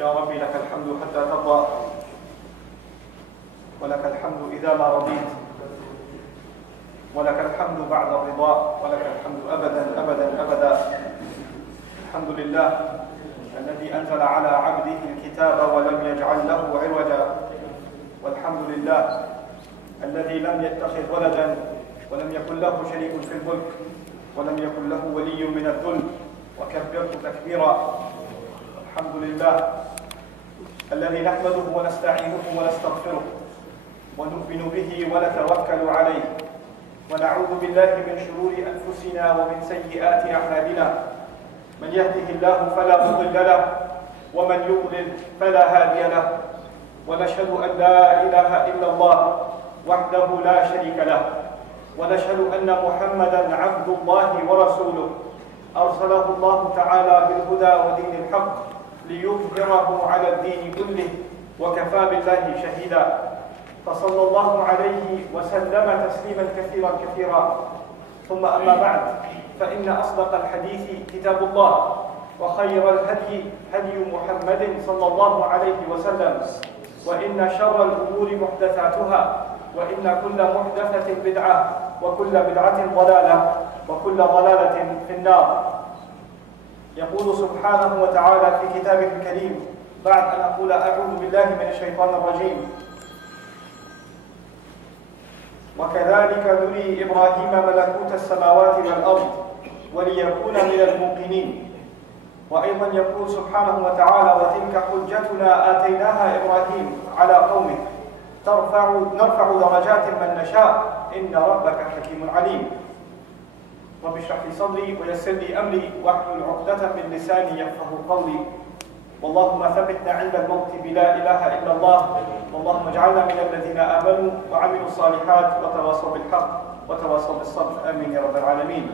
يا ربي لك الحمد حتى ترضى ولك الحمد إذا ما رضيت ولك الحمد بعد الرضا ولك الحمد أبدا أبدا أبدا. الحمد لله الذي أنزل على عبده الكتاب ولم يجعل له عوجا، والحمد لله الذي لم يتخذ ولدا ولم يكن له شريك في الملك ولم يكن له ولي من الذل، وكبرت تكبيرا. الحمد لله الذي نحمده ونستعينه ونستغفره ونؤمن به ونتوكل عليه، ونعوذ بالله من شرور أنفسنا ومن سيئات أعمالنا. من يهده الله فلا مضل له ومن يضلل فلا هادي له، ونشهد أن لا إله إلا الله وحده لا شريك له، ونشهد أن محمدا عبد الله ورسوله أرسله الله تعالى بالهدى ودين الحق ليظهره على الدين كله وكفى بالله شهيدا. فصلى الله عليه وسلم تسليما كثيرا كثيرا. ثم أما بعد، فإن أصدق الحديث كتاب الله، وخير الهدي هدي محمد صلى الله عليه وسلم، وإن شر الأمور محدثاتها، وإن كل محدثة بدعة، وكل بدعة ضلالة، وكل ضلالة في النار. يقول سبحانه وتعالى في كتابه الكريم بعد أن أقول أعوذ بالله من الشيطان الرجيم: وكذلك نري إبراهيم ملكوت السماوات والأرض وليكون من الموقنين. وأيضا يقول سبحانه وتعالى: وتلك حجتنا آتيناها إبراهيم على قومه نرفع درجات من نشاء إن ربك حكيم عليم. رب اشرح لي صدري ويسر لي أمري واحلل عقدة من لساني يفقهوا قولي. واللهم ثبتنا عند الموت بلا إله إلا الله، واللهم اجعلنا من الذين آمنوا وعملوا الصالحات وتواصوا بالحق وتواصوا بالصبر. آمين يا رب العالمين.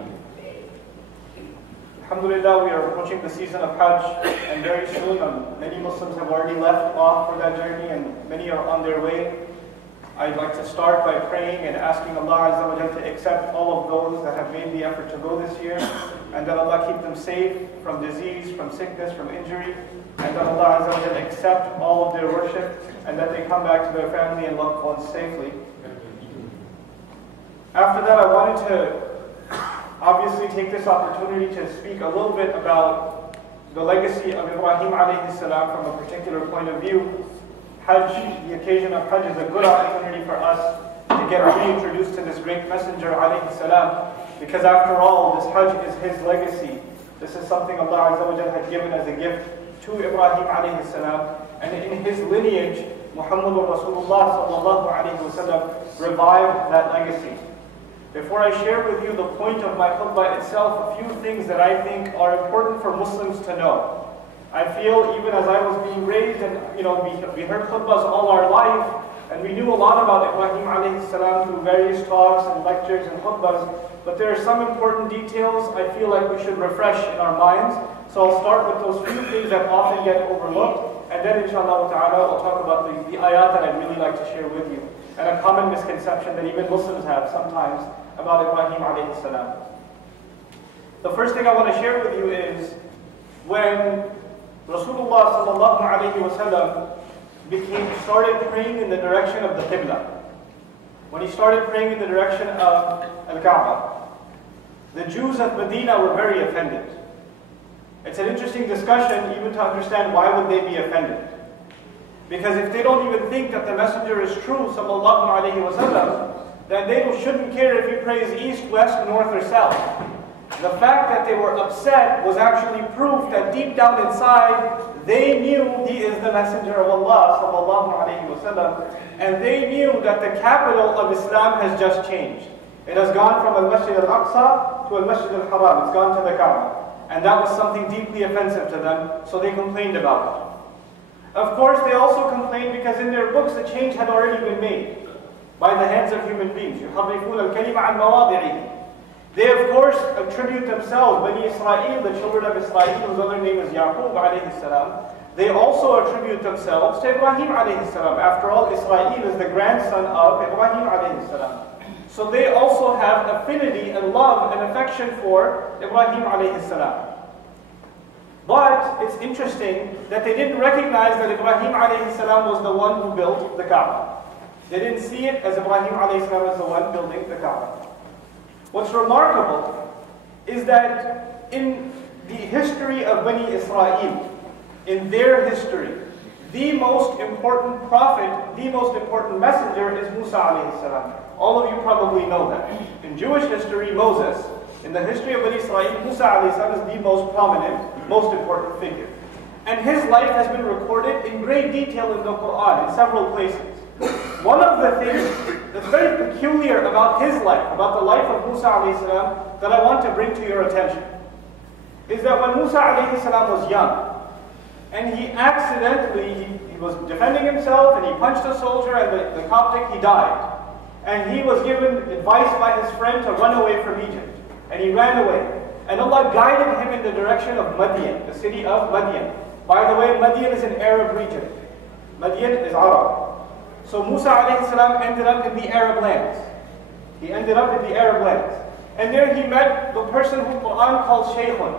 Alhamdulillah, we are approaching the season of Hajj, and very soon many Muslims have already left off for that journey and many are on their way. I'd like to start by praying and asking Allah Azza wa Jalla to accept all of those that have made the effort to go this year, and that Allah keep them safe from disease, from sickness, from injury, and that Allah Azza wa Jalla accept all of their worship, and that they come back to their family and loved ones safely. After that, I wanted to obviously take this opportunity to speak a little bit about the legacy of Ibrahim alayhi salam from a particular point of view. Hajj, the occasion of Hajj, is a good opportunity for us to get reintroduced to this great messenger alayhi salam, because after all, this Hajj is his legacy. This is something Allah Azza wa Jalla had given as a gift to Ibrahim alayhi salam, and in his lineage, Muhammadur Rasulullah sallallahu alayhi wa sallam revived that legacy. Before I share with you the point of my khutbah itself, a few things that I think are important for Muslims to know. I feel even as I was being raised, and we heard khutbahs all our life, and we knew a lot about Ibrahim alayhi salam through various talks and lectures and khutbahs, but there are some important details I feel like we should refresh in our minds. So I'll start with those few things that often get overlooked, and then inshallah ta'ala I'll talk about the ayat that I'd really like to share with you, and a common misconception that even Muslims have sometimes about Ibrahim alayhi salam. The first thing I want to share with you is when Rasulullah sallallahu alayhi wa sallam started praying in the direction of the Qibla. When he started praying in the direction of Al-Kaaba, the Jews of Medina were very offended. It's an interesting discussion even to understand why would they be offended. Because if they don't even think that the messenger is true, sallallahu alayhi wa sallam, then they shouldn't care if he prays east, west, north, or south. The fact that they were upset was actually proof that deep down inside, they knew he is the messenger of Allah sallallahu alayhi wa sallam, and they knew that the capital of Islam has just changed. It has gone from Al-Masjid Al-Aqsa to Al-Masjid Al-Haram. It's gone to the Kaaba. And that was something deeply offensive to them, so they complained about it. Of course, they also complained because in their books the change had already been made by the hands of human beings. يُحَرِّفُونَ الْكَلِمَ عَنْ مَوَاضِعِهِ. They of course attribute themselves, Bani Israel, the children of Israel, whose other name is Yaqub alayhi salam, they also attribute themselves to Ibrahim alayhi salam. After all, Israel is the grandson of Ibrahim alayhi salam. So they also have affinity and love and affection for Ibrahim alayhi salam. But it's interesting that they didn't recognize that Ibrahim alayhi salam was the one who built the Kaaba. They didn't see it as Ibrahim alayhi salam as the one building the Kaaba. What's remarkable is that in the history of Bani Israel, in their history, the most important prophet, the most important messenger is Musa alayhi salam. All of you probably know that. In Jewish history, Moses, in the history of Bani Israel, Musa alayhi salam is the most prominent, most important figure. And his life has been recorded in great detail in the Quran, in several places. One of the things that's very peculiar about his life, about the life of Musa alayhi salam, that I want to bring to your attention, is that when Musa alayhi salam was young, and he accidentally, he was defending himself, and he punched a soldier, and the Coptic, he died. And he was given advice by his friend to run away from Egypt. And he ran away. And Allah guided him in the direction of Madian, the city of Madian. By the way, Madian is an Arab region. Madian is Arab. So Musa alayhi salam ended up in the Arab lands. He ended up in the Arab lands. And there he met the person who Quran calls Shaykhun.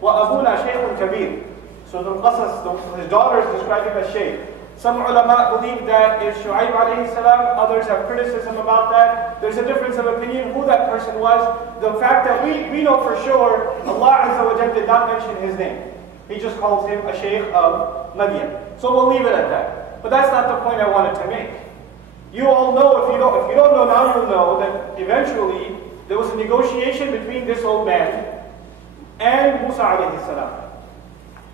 Wa abuna Shaykhun Kabir. So the Qasas, his daughter is described as Shaykh. Some ulama believe that it's Shu'aib alayhi salam, others have criticism about that. There's a difference of opinion who that person was. The fact that we know for sure, Allah Azza wa Jalla did not mention his name. He just calls him a Shaykh of Madian. So we'll leave it at that. But that's not the point I wanted to make. You all know, if you don't know now, you'll know that eventually there was a negotiation between this old man and Musa alayhi salam.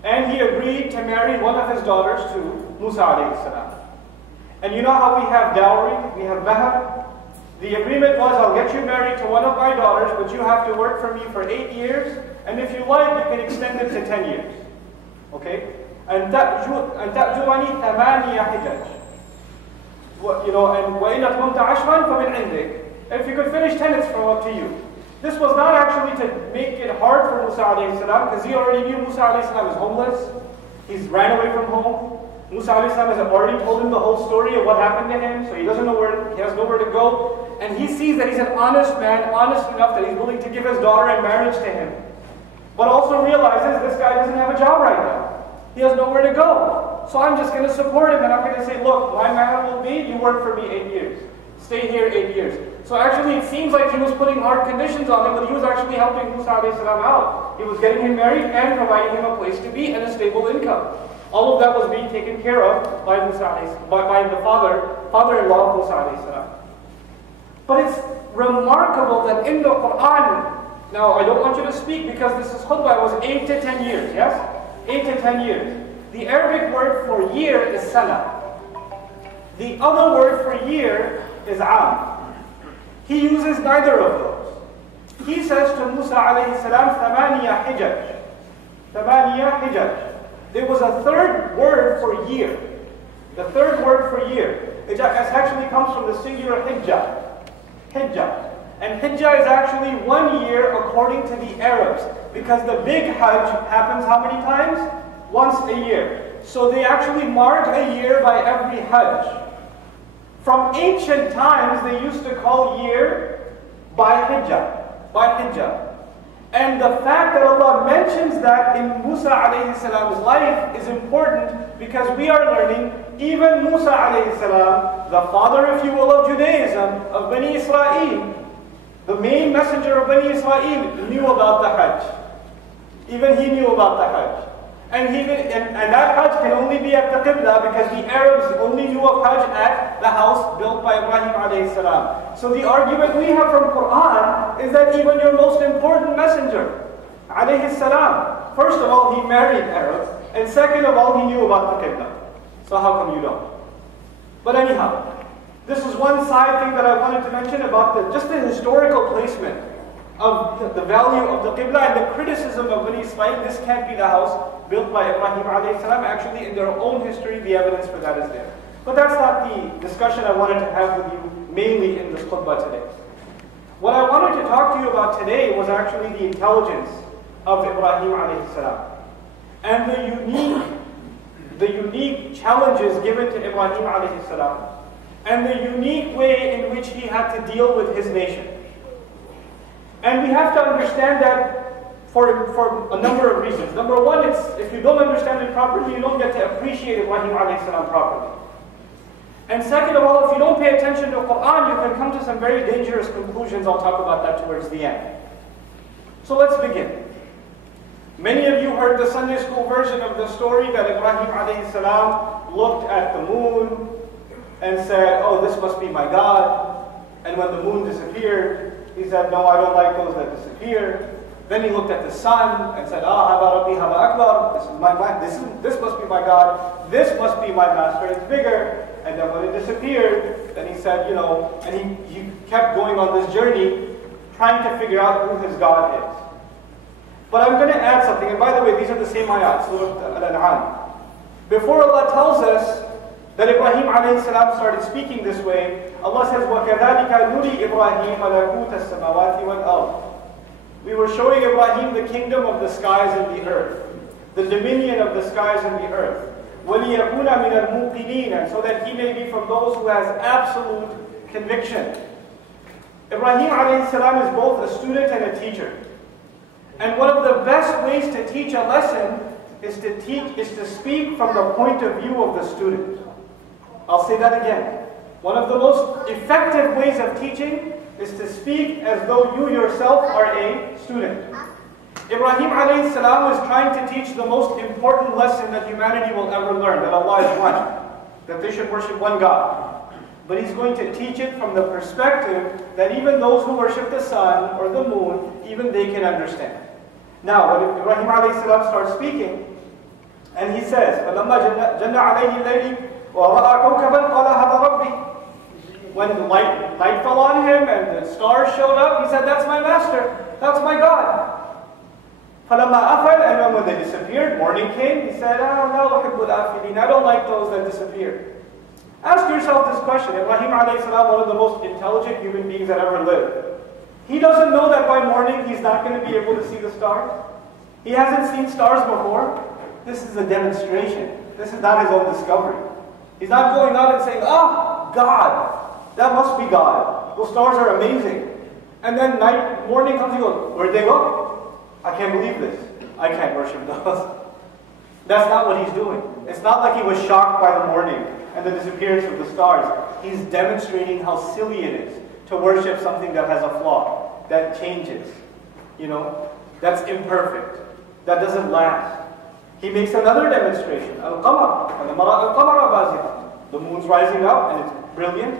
And he agreed to marry one of his daughters to Musa alayhi salam. And you know how we have dowry, we have mahar? The agreement was, I'll get you married to one of my daughters, but you have to work for me for 8 years, and if you like, you can extend it to 10 years. Okay? And تَأْجُرَنِي ثَمَانِيَ حِجَجٍ. You know, and وَإِنْ أَتْمَمْتَ عَشْرًا فَمِنْ عِنْدِكَ. If you could finish 10, it's from up to you. This was not actually to make it hard for Musa alayhi salam, because he already knew Musa alayhi salam was homeless. He's ran away from home. Musa alayhi salam has already told him the whole story of what happened to him, so he doesn't know he has nowhere to go. And he sees that he's an honest man, honest enough that he's willing to give his daughter in marriage to him. But also realizes this guy doesn't have a job right now. He has nowhere to go. So I'm just going to support him, and I'm going to say, look, my mahar will be, you work for me 8 years. Stay here 8 years. So actually it seems like he was putting hard conditions on him, but he was actually helping Musa alayhi salam out. He was getting him married and providing him a place to be and a stable income. All of that was being taken care of by Musa by the father-in-law of Musa alayhi salam. But it's remarkable that in the Quran, now I don't want you to speak because this is khutbah, it was 8 to 10 years, yes? 8 to 10 years. The Arabic word for year is sana. The other word for year is am. He uses neither of those. He says to Musa alayhi salam, ثَمَانِيَ حِجَجٍ. ثَمَانِيَ حِجَجٍ. There was a third word for year. The third word for year. It actually comes from the singular hijjah. Hijjah. And hijjah is actually 1 year according to the Arabs. Because the big Hajj happens how many times? Once a year. So they actually mark a year by every Hajj. From ancient times, they used to call year by hijjah. By hijjah. And the fact that Allah mentions that in Musa alayhi salam's life is important because we are learning even Musa alayhi salam, the father, if you will, of Judaism, of Bani Israel, the main messenger of Bani Israel, knew about the Hajj. Even he knew about the Hajj. And that Hajj can only be at the Qibla because the Arabs only knew of Hajj at the house built by Ibrahim alayhi salam. So the argument we have from Quran is that even your most important messenger, alayhi salam, first of all, he married Arabs, and second of all, he knew about the Qibla. So how come you don't? But anyhow, this is one side thing that I wanted to mention about just the historical placement of the value of the Qibla and the criticism of Bani Israel. This can't be the house built by Ibrahim alayhi salam. Actually, in their own history, the evidence for that is there. But that's not the discussion I wanted to have with you mainly in this khutbah today. What I wanted to talk to you about today was actually the intelligence of Ibrahim alayhi salam and the unique challenges given to Ibrahim alayhi salam and the unique way in which he had to deal with his nation. And we have to understand that for a number of reasons. Number one, it's if you don't understand it properly, you don't get to appreciate Ibrahim alayhi salam properly. And second of all, if you don't pay attention to Quran, you can come to some very dangerous conclusions. I'll talk about that towards the end. So let's begin. Many of you heard the Sunday school version of the story that Ibrahim alayhi salam looked at the moon and said, oh, this must be my God. And when the moon disappeared, he said, no, I don't like those that disappear. Then he looked at the sun and said, hada Rabbi, hada akbar. This is my God. This must be my God. This must be my master. It's bigger. And then when it disappeared, then he said, and he kept going on this journey, trying to figure out who his God is. But I'm going to add something. And by the way, these are the same ayat, Surah Al-An'am. Before Allah tells us that Ibrahim alayhi salam started speaking this way, Allah says, وَكَذَلِكَ نُرِي إِبْرَاهِيمَ مَلَكُوتَ السَّمَاوَاتِ وَالْأَرْضِ. We were showing Ibrahim the kingdom of the skies and the earth, the dominion of the skies and the earth. وَلِيَكُونَ مِنَ الْمُوقِنِينَ, and so that he may be from those who has absolute conviction. Ibrahim alayhi salam is both a student and a teacher. And one of the best ways to teach a lesson is to speak from the point of view of the student. I'll say that again. One of the most effective ways of teaching is to speak as though you yourself are a student. Ibrahim alayhi salam was trying to teach the most important lesson that humanity will ever learn, that Allah is one, that they should worship one God. But he's going to teach it from the perspective that even those who worship the sun or the moon, even they can understand. Now, when Ibrahim alayhi salam starts speaking, and he says, فَلَمَّا جَنَّ عَلَيْهِ اللَّيْلِ وَرَأَى كَوْكَبًا قَالَ هَذَا رَبِّي. When the light fell on him and the stars showed up, he said, that's my master, that's my God. فَلَمَّا أَفَلْ, and when they disappeared, morning came, he said, I don't like those that disappear. Ask yourself this question. Ibrahim alayhi salam, one of the most intelligent human beings that ever lived. He doesn't know that by morning he's not going to be able to see the stars. He hasn't seen stars before. This is a demonstration. This is not his own discovery. He's not going out and saying, God, that must be God. Those stars are amazing. And then morning comes, he goes, where'd they go? I can't believe this. I can't worship those. That's not what he's doing. It's not like he was shocked by the morning and the disappearance of the stars. He's demonstrating how silly it is to worship something that has a flaw, that changes, that's imperfect, that doesn't last. He makes another demonstration. Al-Qamar, the moon's rising up and it's brilliant.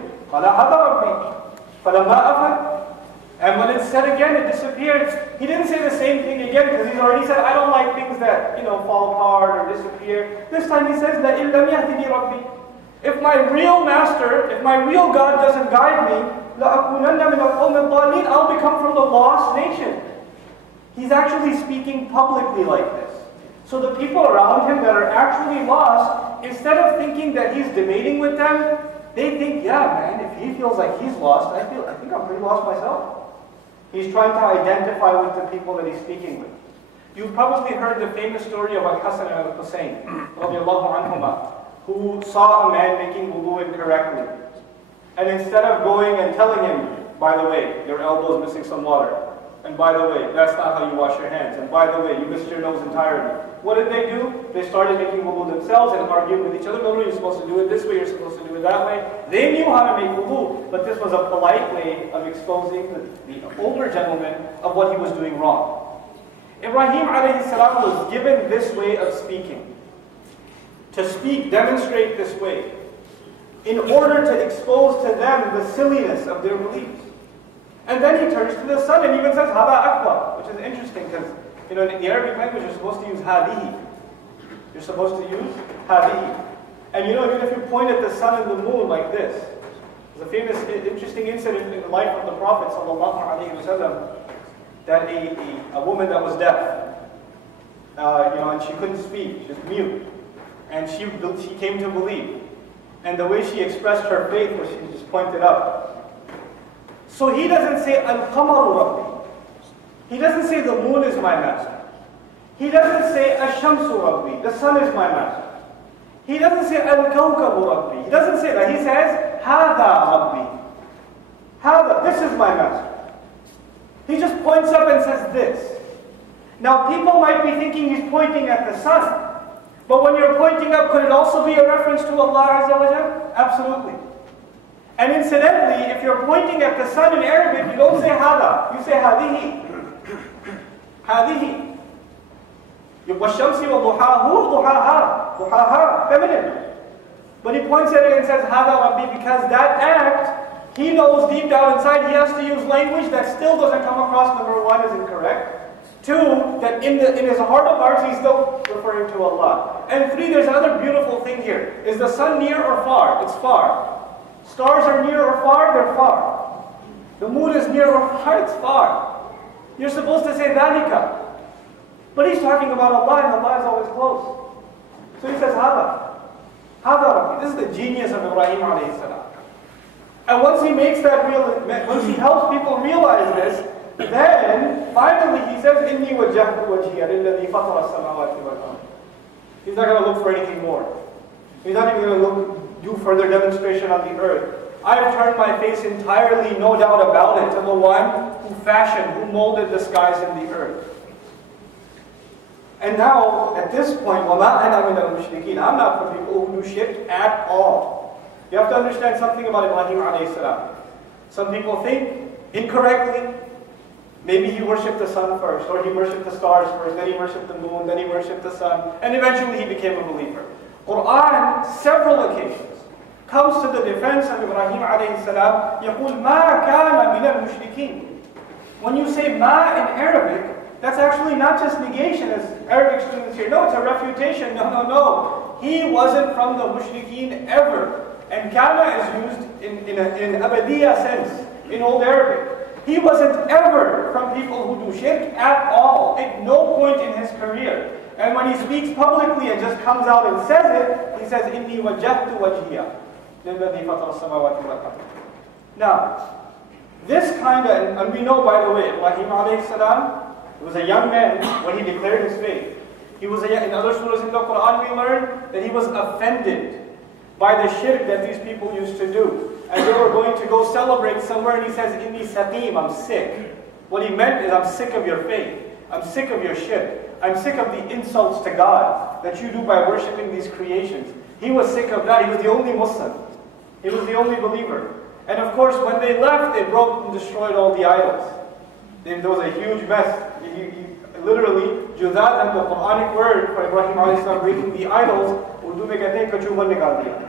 And when it's set again, it disappears. He didn't say the same thing again because he's already said, I don't like things that fall apart or disappear. This time he says, if my real master, if my real God doesn't guide me, I'll become from the lost nation. He's actually speaking publicly like this. So the people around him that are actually lost, instead of thinking that he's debating with them, they think, yeah, man, if he feels like he's lost, I think I'm pretty lost myself. He's trying to identify with the people that he's speaking with. You've probably heard the famous story of Al-Hasan and Al-Husayn, radiallahu anhuma, who saw a man making wudu incorrectly. And instead of going and telling him, by the way, your elbow is missing some water, and by the way, that's not how you wash your hands, and by the way, you missed your nose entirely. What did they do? They started making wudu themselves and arguing with each other. No, you're supposed to do it this way, you're supposed to do it that way. They knew how to make wudu, but this was a polite way of exposing the older gentleman of what he was doing wrong. Ibrahim alayhi salam was given this way of speaking. To speak, demonstrate this way, in order to expose to them the silliness of their beliefs. And then he turns to the sun and even says, Hada akbar, which is interesting because, in the Arabic language, you're supposed to use hadihi. You're supposed to use hadihi. And even if you point at the sun and the moon like this, there's a famous, interesting incident in the life of the Prophet, ﷺ, that a woman that was deaf, and she couldn't speak, she was mute, and she came to believe. And the way she expressed her faith was she just pointed up. So he doesn't say, Al-Qamaru Rabbi. He doesn't say the moon is my master. He doesn't say, Ash-Shamsu Rabbi, the sun is my master. He doesn't say, Al-Kawkabu Rabbi. He doesn't say that. He says, Hada Rabbi. Hada, this is my master. He just points up and says this. Now people might be thinking he's pointing at the sun. But when you're pointing up, could it also be a reference to Allah Azza wa Jal? Absolutely. And incidentally, if you're pointing at the sun in Arabic, you don't say hada, you say hadihi. Hadihi. وَالشَّمْسِ وَضُحَاهُ ضُحَاهَا. Duhaha, feminine. But he points at it and says, hada Rabbi, because that act, he knows deep down inside, he has to use language that still doesn't come across, number one, is incorrect. Two, that in his heart of hearts, he's still referring to Allah. And three, there's another beautiful thing here. Is the sun near or far? It's far. Stars are near or far? They're far. The moon is near or far? It's far. You're supposed to say dhalika. But he's talking about Allah, and Allah is always close. So he says, Hada. Hada Rabbi. This is the genius of Ibrahim alayhi salam. And once he makes that once he helps people realize this, then finally he says, Inni wajjahtu wajhiya lilladhi fatara as-samawati wal ard. He's not going to look for anything more. He's not even going to do further demonstration on the earth. I have turned my face entirely, no doubt about it, to the one who fashioned, who molded the skies and the earth. And now, at this point, وَمَا أَنَا مِنَ الْمُشْرِكِينَ, I'm not from people who do shirk at all. You have to understand something about Ibrahim alayhi salam. Some people think incorrectly. Maybe he worshipped the sun first, or he worshipped the stars first, then he worshipped the moon, then he worshipped the sun, and eventually he became a believer. Quran, several occasions, comes to the defense of Ibrahim alayhi salam, يقول ما كان من المشركين. When you say ma in Arabic, that's actually not just negation, as Arabic students here. No, it's a refutation. No. He wasn't from the mushrikeen ever. And kana is used in an abadiya sense, in Old Arabic. He wasn't ever from people who do shirk at all, at no point in his career. And when he speaks publicly and just comes out and says it, he says, Inni wajjahtu wajhiya lilladhi fatara as-samawati wal ard. Now, this kind of, and we know by the way, Ibrahim alayhi salam, he was a young man when he declared his faith. He was in other surahs in the Quran we learned that he was offended by the shirk that these people used to do. And they were going to go celebrate somewhere and he says, Inni saqim, I'm sick. What he meant is, I'm sick of your faith. I'm sick of your shirk. I'm sick of the insults to God that you do by worshipping these creations. He was sick of that. He was the only Muslim. He was the only believer. And of course, when they left, they broke and destroyed all the idols. There was a huge mess. Literally, Juzad and the Quranic word for Ibrahim a.s. breaking the idols, Urdu mein kehte hain kachuban nikal diya.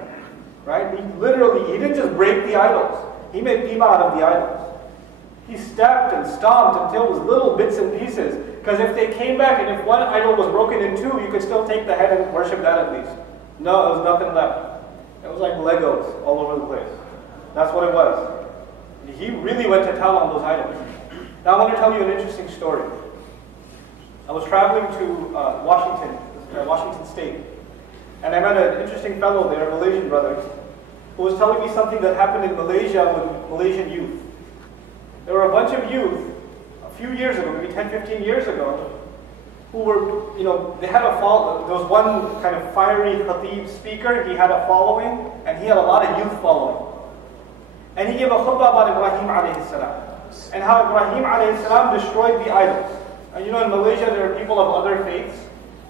Right? He didn't just break the idols. He made qima out of the idols. He stepped and stomped until it was little bits and pieces. Because if they came back and if one idol was broken in two, you could still take the head and worship that at least. No, there was nothing left. It was like Legos all over the place. That's what it was. He really went to town on those idols. Now I want to tell you an interesting story. I was traveling to Washington State, and I met an interesting fellow there, a Malaysian brother, who was telling me something that happened in Malaysia with Malaysian youth. There were a bunch of youth, a few years ago, maybe 10, 15 years ago, who were, they had a follow. There was one kind of fiery khatib speaker, he had a following, and he had a lot of youth following. And he gave a khutbah about Ibrahim alayhi salam, and how Ibrahim alayhi salam destroyed the idols. And in Malaysia there are people of other faiths,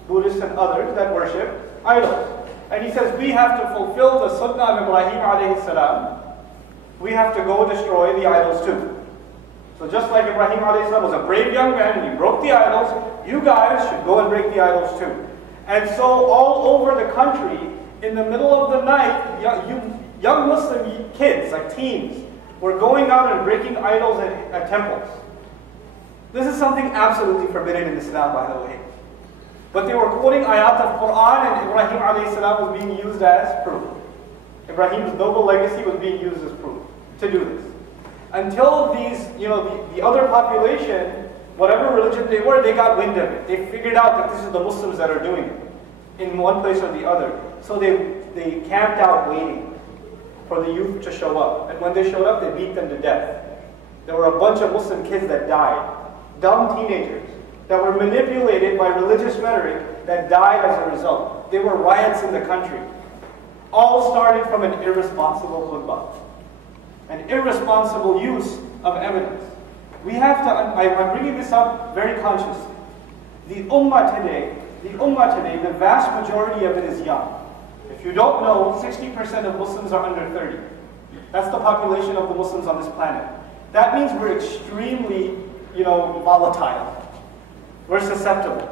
Buddhists and others, that worship idols. And he says, we have to fulfill the sunnah of Ibrahim alayhi salam. We have to go destroy the idols too. So just like Ibrahim alayhi salam was a brave young man and he broke the idols, you guys should go and break the idols too. And so all over the country, in the middle of the night, young Muslim kids, like teens, were going out and breaking idols at temples. This is something absolutely forbidden in Islam, by the way. But they were quoting ayat of Quran, and Ibrahim alayhi salam was being used as proof. Ibrahim's noble legacy was being used as proof to do this. Until these, the other population, whatever religion they were, they got wind of it. They figured out that this is the Muslims that are doing it in one place or the other. So they camped out waiting for the youth to show up. And when they showed up, they beat them to death. There were a bunch of Muslim kids that died. Dumb teenagers that were manipulated by religious rhetoric that died as a result. There were riots in the country. All started from an irresponsible khutbah. An irresponsible use of evidence. We have to, I'm bringing this up very consciously. The ummah today, the vast majority of it is young. If you don't know, 60% of Muslims are under 30. That's the population of the Muslims on this planet. That means we're extremely, volatile. We're susceptible.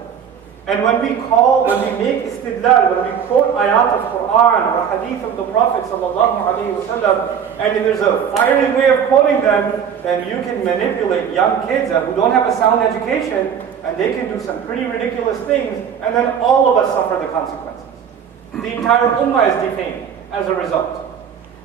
And when we make istidlal, when we quote ayat of Quran or a hadith of the Prophet ﷺ, and there's a fiery way of quoting them, then you can manipulate young kids who don't have a sound education, and they can do some pretty ridiculous things, and then all of us suffer the consequences. The entire ummah is defamed as a result.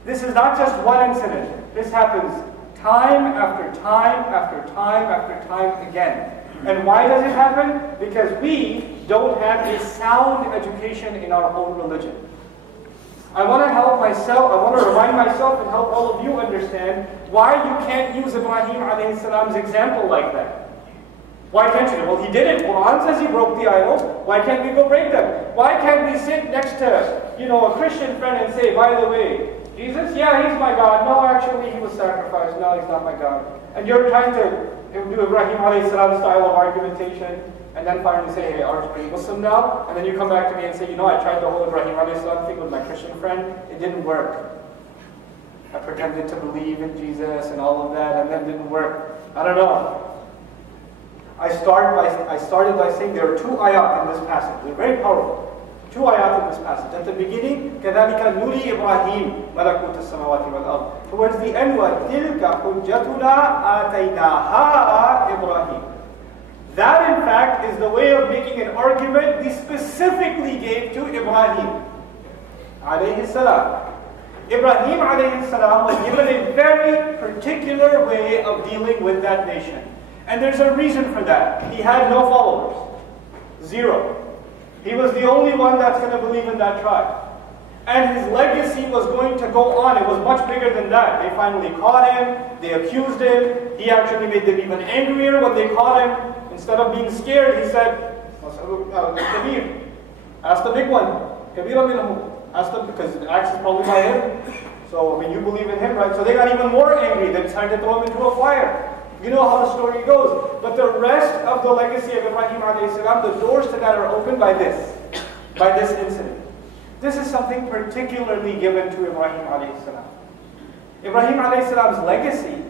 This is not just one incident. This happens time after time after time after time again. And why does it happen? Because we don't have a sound education in our own religion. I want to help myself, I want to remind myself and help all of you understand why you can't use Ibrahim alayhi salam's example like that. Why can't you? Well, he did it. Quran says he broke the idols. Why can't we go break them? Why can't we sit next to, a Christian friend and say, by the way, Jesus, yeah, he's my God. No, actually, he was sacrificed. No, he's not my God. And you're trying to do Ibrahim alayhi salam style of argumentation, and then finally say, hey, are you Muslim now? And then you come back to me and say, I tried the whole Ibrahim alayhi salam thing with my Christian friend. It didn't work. I pretended to believe in Jesus and all of that, and then it didn't work. I don't know. I started by saying there are two ayat in this passage. They're very powerful. Two ayat in this passage. At the beginning, كَذَلِكَ نُرِي إِبْرَاهِيمَ مَلَكُوتَ السَّمَاوَاتِ وَالْأَرْضِ. Towards the end, وَتِلْكَ حُجَّتُنَا آتَيْنَاهَا إِبْرَاهِيمَ. That, in fact, is the way of making an argument we specifically gave to Ibrahim alayhi salam. Ibrahim alayhi salam was given a very particular way of dealing with that nation. And there's a reason for that. He had no followers. Zero. He was the only one that's going to believe in that tribe. And his legacy was going to go on. It was much bigger than that. They finally caught him. They accused him. He actually made them even angrier when they caught him. Instead of being scared, he said, Kabir. Ask the big one. Kabira minhum. Ask them, because the axe is probably by him. So, you believe in him, right? So they got even more angry. They decided to throw him into a fire. You know how the story goes. But the rest of the legacy of Ibrahim alayhi salam, the doors to that are opened by this incident. This is something particularly given to Ibrahim alayhi salam. Ibrahim alayhi salam's legacy,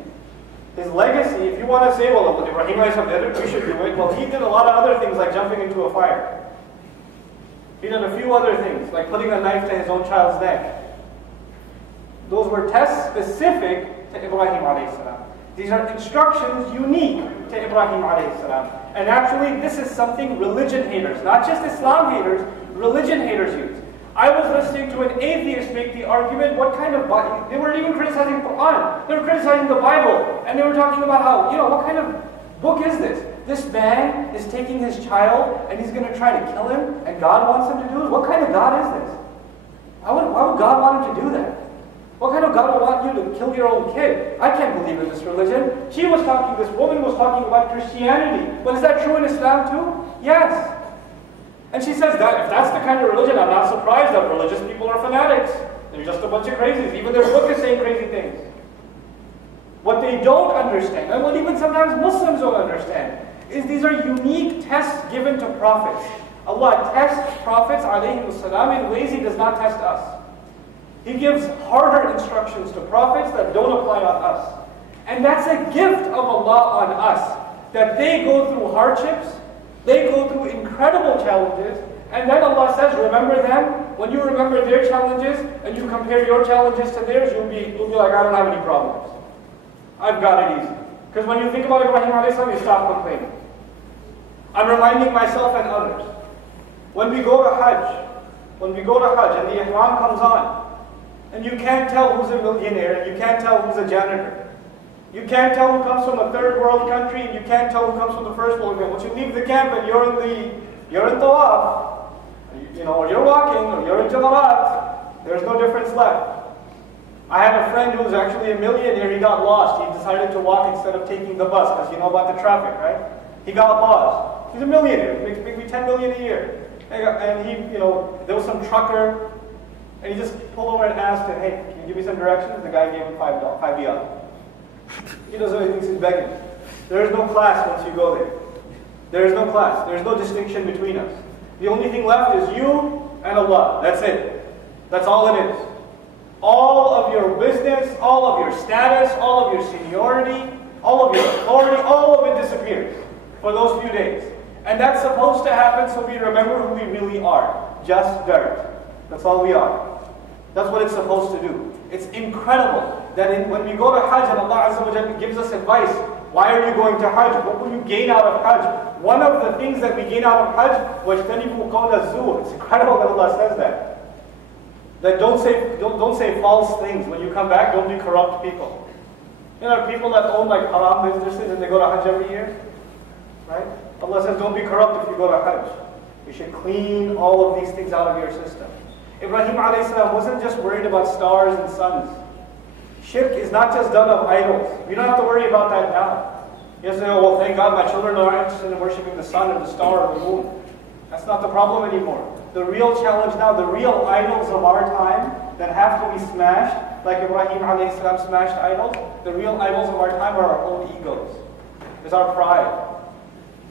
if you want to say, well, Ibrahim alayhi salam did it, we should do it. Well, he did a lot of other things like jumping into a fire. He did a few other things, like putting a knife to his own child's neck. Those were tests specific to Ibrahim alayhi salam. These are instructions unique to Ibrahim alayhi salam. And actually, this is something religion haters, not just Islam haters, religion haters use. I was listening to an atheist make the argument, they weren't even criticizing the Quran, they were criticizing the Bible. And they were talking about how, what kind of book is this? This man is taking his child and he's going to try to kill him and God wants him to do it? What kind of God is this? Why would God want him to do that? What kind of God would want you to kill your own kid? I can't believe in this religion. This woman was talking about Christianity. But is that true in Islam too? Yes. And she says that if that's the kind of religion, I'm not surprised that religious people are fanatics. They're just a bunch of crazies. Even their book is saying crazy things. What they don't understand, and what even sometimes Muslims don't understand, is these are unique tests given to prophets. Allah tests prophets alayhi salam in ways He does not test us. He gives harder instructions to prophets that don't apply on us. And that's a gift of Allah on us, that they go through hardships, they go through incredible challenges, and then Allah says, remember them. When you remember their challenges, and you compare your challenges to theirs, you'll be like, I don't have any problems. I've got it easy. Because when you think about Ibrahim alayhi salam, you stop complaining. I'm reminding myself and others. When we go to Hajj, and the Ihram comes on, and you can't tell who's a millionaire, and you can't tell who's a janitor. You can't tell who comes from a third world country, and you can't tell who comes from the first world country. Once you leave the camp and you're in Tawaf, or you're walking, or you're in Jamarat, there's no difference left. I had a friend who was actually a millionaire. He got lost. He decided to walk instead of taking the bus, because you know about the traffic, right? He got lost. He's a millionaire. He makes maybe $10 million a year. And he, there was some trucker, and he just pulled over and asked him, hey, can you give me some directions? The guy gave him $5. He doesn't really think he's begging. There is no class once you go there. There is no class. There is no distinction between us. The only thing left is you and Allah. That's it. That's all it is. All of your business, all of your status, all of your seniority, all of your authority, all of it disappears for those few days. And that's supposed to happen so we remember who we really are. Just dirt. That's all we are. That's what it's supposed to do. It's incredible that when we go to Hajj and Allah Azza wa Jalla gives us advice, why are you going to Hajj? What will you gain out of Hajj? One of the things that we gain out of Hajj was وَاجْتَنِبُوا قَوْلَ الزُّورِ. It's incredible that Allah says that. That don't say false things. When you come back, don't be corrupt people. You know, people that own like haram businesses and they go to Hajj every year, right? Allah says, don't be corrupt if you go to Hajj. You should clean all of these things out of your system. Ibrahim alayhi salam wasn't just worried about stars and suns. Shirk is not just done of idols. You don't have to worry about that now. You have to say, oh, well, thank God my children are not interested in worshiping the sun or the star or the moon. That's not the problem anymore. The real challenge now, the real idols of our time that have to be smashed, like Ibrahim alayhi salam smashed idols, the real idols of our time are our own egos. It's our pride.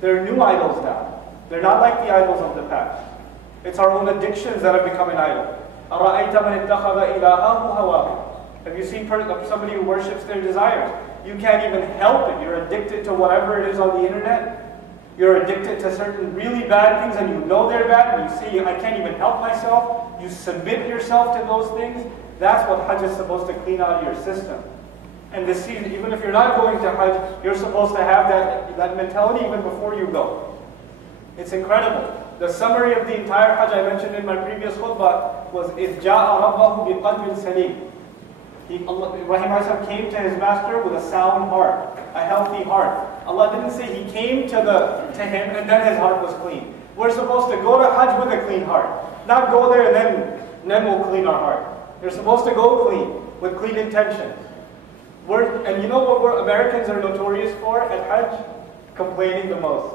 They're new idols now. They're not like the idols of the past. It's our own addictions that have become an idol. Have you seen somebody who worships their desires? You can't even help it. You're addicted to whatever it is on the internet. You're addicted to certain really bad things and you know they're bad and you see, I can't even help myself. You submit yourself to those things. That's what Hajj is supposed to clean out of your system. And this season, even if you're not going to Hajj, you're supposed to have that mentality even before you go. It's incredible. The summary of the entire Hajj I mentioned in my previous khutbah was إِذْ جَاءَ رَبَّهُ بِقَلْبٍ سَلِيمٍ. Ibrahim came to his master with a sound heart, a healthy heart. Allah didn't say he came to him and then his heart was clean. We're supposed to go to Hajj with a clean heart. Not go there and then we'll clean our heart. You're supposed to go clean, with clean intentions. And you know what Americans are notorious for at Hajj? Complaining the most.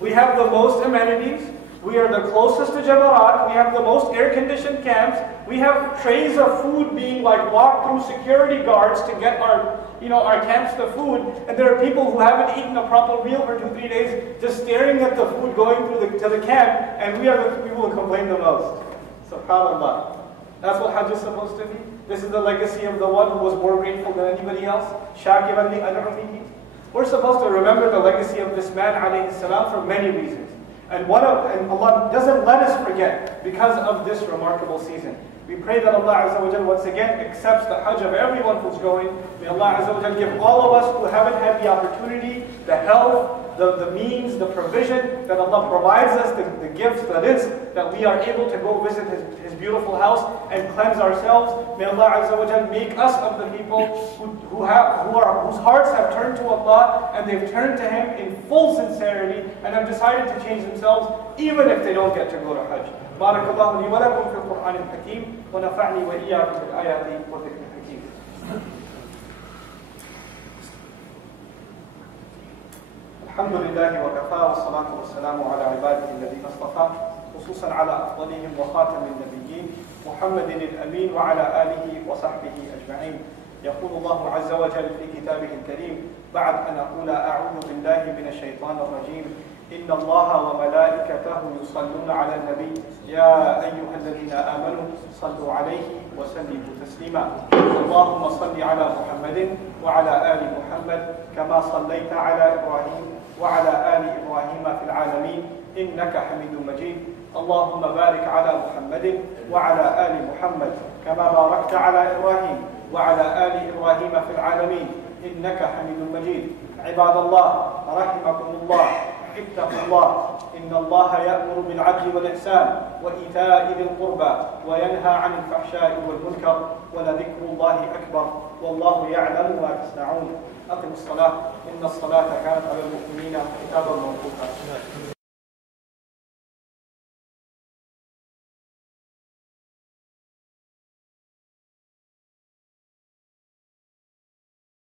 We have the most amenities. We are the closest to Jamarat. We have the most air-conditioned camps. We have trays of food being like walked through security guards to get our camps the food. And there are people who haven't eaten a proper meal for 2-3 days, just staring at the food going through to the camp. And we are the people who complain the most. SubhanAllah. That's what Hajj is supposed to be. This is the legacy of the one who was more grateful than anybody else. Shakiran li an'umihi. We're supposed to remember the legacy of this man, alayhi salam, for many reasons. And Allah doesn't let us forget because of this remarkable season. We pray that Allah Azza wa Jal once again accepts the Hajj of everyone who's going. May Allah Azza wa Jal give all of us who haven't had the opportunity, the health, the means, the provision, that Allah provides us, the gifts, the rizq, that we are able to go visit His beautiful house and cleanse ourselves. May Allah Azza wa Jal make us of the people whose hearts have turned to Allah and they've turned to Him in full sincerity and have decided to change themselves even if they don't get to go to Hajj. بارك الله لي ولكم في القرآن الحكيم ونفعني وإياكم بالآيات والذكر الحكيم. الحمد لله وكفى والصلاة والسلام على عباده الذين اصطفى خصوصا على أفضلهم وخاتم النبيين محمد الأمين وعلى آله وصحبه أجمعين. يقول الله عز وجل في كتابه الكريم بعد أن أقول أعوذ بالله من الشيطان الرجيم إن الله وملائكته يصلون على النبي يا أيها الذين آمنوا صلوا عليه وسلموا تسليما. اللهم صل على محمد وعلى آل محمد كما صليت على إبراهيم وعلى آل إبراهيم في العالمين إنك حميد مجيد. اللهم بارك على محمد وعلى آل محمد كما باركت على إبراهيم وعلى آل إبراهيم في العالمين إنك حميد مجيد. عباد الله رحمكم الله اتقوا الله إن الله يأمر بالعدل والإحسان وإيتاء ذي القربى وينهى عن الفحشاء والمنكر ولذكر الله أكبر والله يعلم ما تصنعون. أقم الصلاة إن الصلاة كانت على المؤمنين كتابا موقوتا.